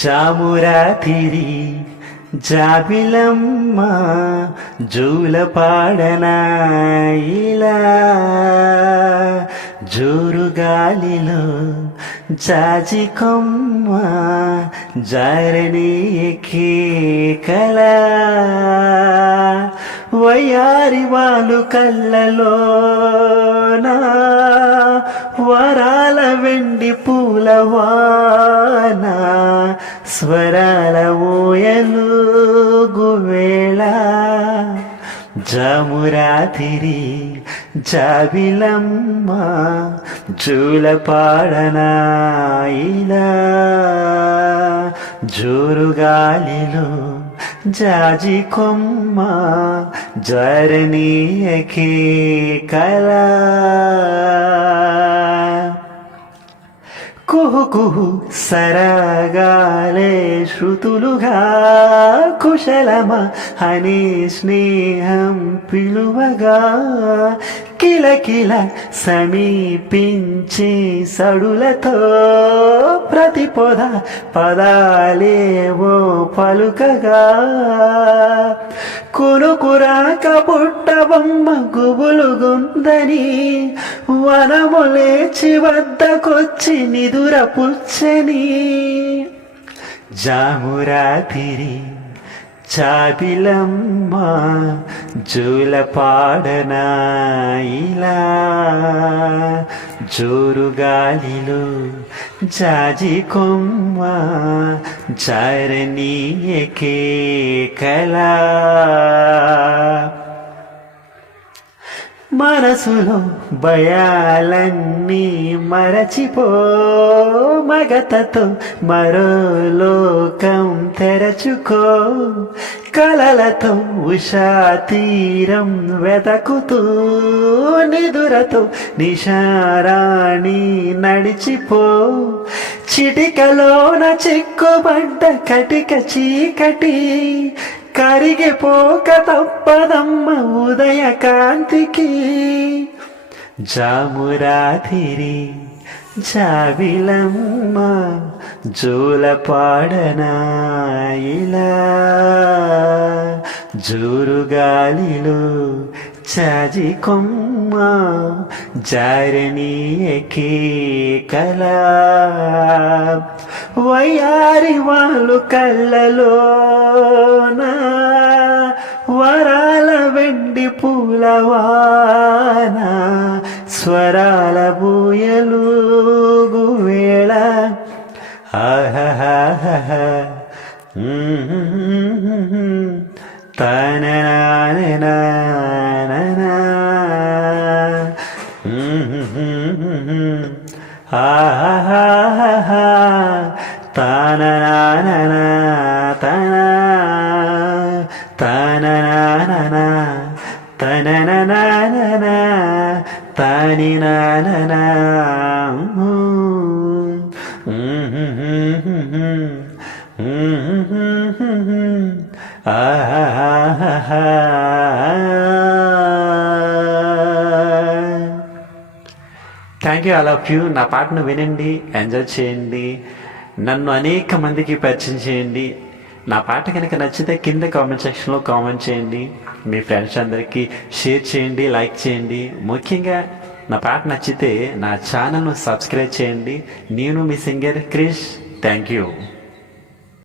జామురాతిరి జాబిలమ్మ జూలపాడన ఇలా జోరుగాలిలో జాజి కొమ్మ జారని కేకల వయ్యారి వాలు కళ్ళలోనా వరాల వెండి పూలవాన స్వరాల ఊయలు గువేళ జామురాతిరి జాబిలమ్మ జూలపాడన ఇలా జోరుగాలిలో జాజి కొమ్మ జరనీయకే కళ కుహు కుహు సరగాలే శృతులుగా కుశలమ అనే స్నేహం పిలువగా కిలకిల సమీపించే సడులతో ప్రతి పొద పదాలేవో పలుకగా కునుకురాక పుట్టబొమ్మ గుబులుగుందని వనము లేచి వద్దకొచ్చి నిదుర పుచ్చని జామురాతిరి జాబిలమ్మ జూలపాడన ఇలా జోరుగాలిలో జాజి కొమ్మ జారనీయకే కళ మనసులో భయాలన్నీ మరచిపో మగతతో మరో లోకం తెరచుకో కలలతో ఉషా తీరం వెతకుతూ నిదురతో నిషారాణి నడిచిపో చిటికలోన చిక్కుబడ్డ కటిక చీకటి కరిగిపోక తప్పదమ్మ ఉదయ కాంతికి జామురాతిరి జాబిలమ్మ జూలపాడన ఇలా జోరుగాలిలో జాజి కొమ్మ జారనీయకే కళ వయ్యారి వాళ్ళు కళ్ళలోనా వరాల వెండి పూలవాన స్వరాల బూయలు గువేళ ఆహా తననా ఆహా తననా తన తననా తననా తని నానా ఆహా. Thank you all of you. నా పాటను వినండి, ఎంజాయ్ చేయండి, నన్ను అనేక మందికి పరిచయం చేయండి. నా పాట కనుక నచ్చితే కింద కామెంట్ సెక్షన్లో కామెంట్ చేయండి, మీ ఫ్రెండ్స్ అందరికీ షేర్ చేయండి, లైక్ చేయండి. ముఖ్యంగా నా పాట నచ్చితే నా ఛానల్ను సబ్స్క్రైబ్ చేయండి. నేను మీ సింగర్ క్రిష్. Thank you.